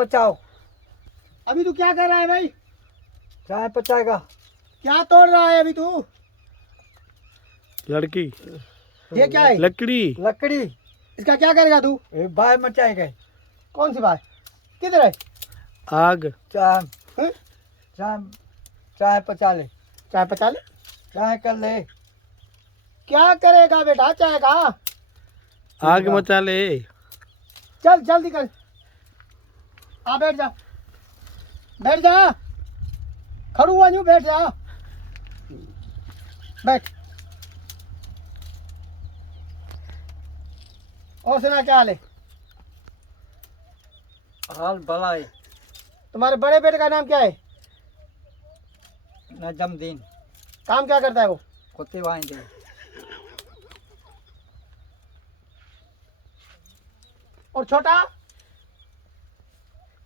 पचाओ। अभी तू क्या कर रहा है भाई? चाय पचाएगा। क्या तोड़ रहा है अभी तू? लड़की ये क्या है? लकड़ी लकड़ी। इसका क्या करेगा तू? ये बाय मचाएगा। कौन सी बात? किधर है? आग चाय हैं? चाय चाय पचा ले। चाय पचा ले। चाय कर ले। क्या करेगा बेटा चाय का? आग मचा ले। चल जल्दी कर। आ बैठ जा, बैठ जा, खड़ू हुआ न्यू, बैठ जा, बैठ। और सुना क्या हाल है? हाल भला है। तुम्हारे बड़े बेटे का नाम क्या है? नजमदीन। काम क्या करता है वो? कुत्ते बांधे। और छोटा?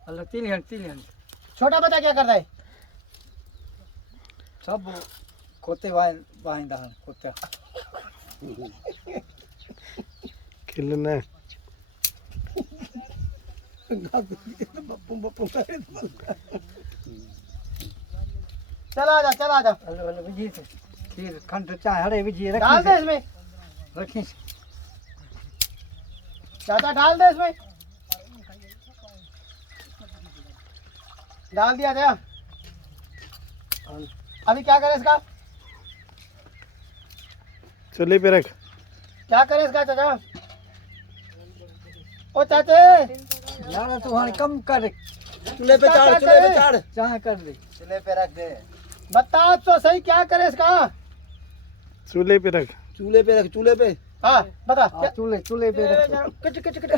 अल्लाह तिलियन छोटा बच्चा क्या करता है? सब कुत्ते बांधा कुत्ते। खिलना चला जा, चला जा। अल्लाह अल्लाह विजी से खीर खंड चाय हरे विजी डाल दे रखी इसमें, रखी। चाचा डाल दे इसमें। डाल दिया था। अभी क्या करे इसका? चूल्हे पे रख। क्या करे इसका चाचा? ओ चाचे, यार तू हाँ कम कर। चूल्हे पे चढ़, चूल्हे पे चढ़। चाय कर दे। चूल्हे पे रख दे। बता तो सही, क्या करे इसका? चूल्हे पे रख। चूल्हे पे रख, चूल्हे पे। हाँ बता। हाँ, चूल्हे पे रख। Cut cut cut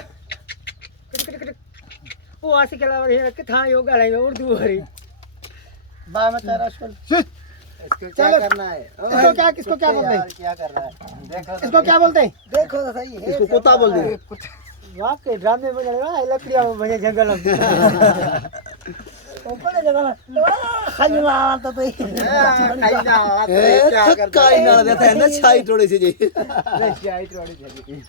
cut cut. वो आसी के अलावा कितना योगा लगेगा उर्दू हरी। बाय मत तेरा शुक्र। इसको क्या क्या करना करना है? इसको क्या बोलते हैं? क्या कर रहा है? देखो इसको क्या बोलते हैं? देखो तो सही है। इसको कुत्ता बोल दे। यहाँ के ड्रामे में लगा लकड़ियाँ बजे जंगल में। ऊपर जगह खाई मार तो क्या करता है? ना छाई थोड़ी सी जी। छाई थोड़ी सी।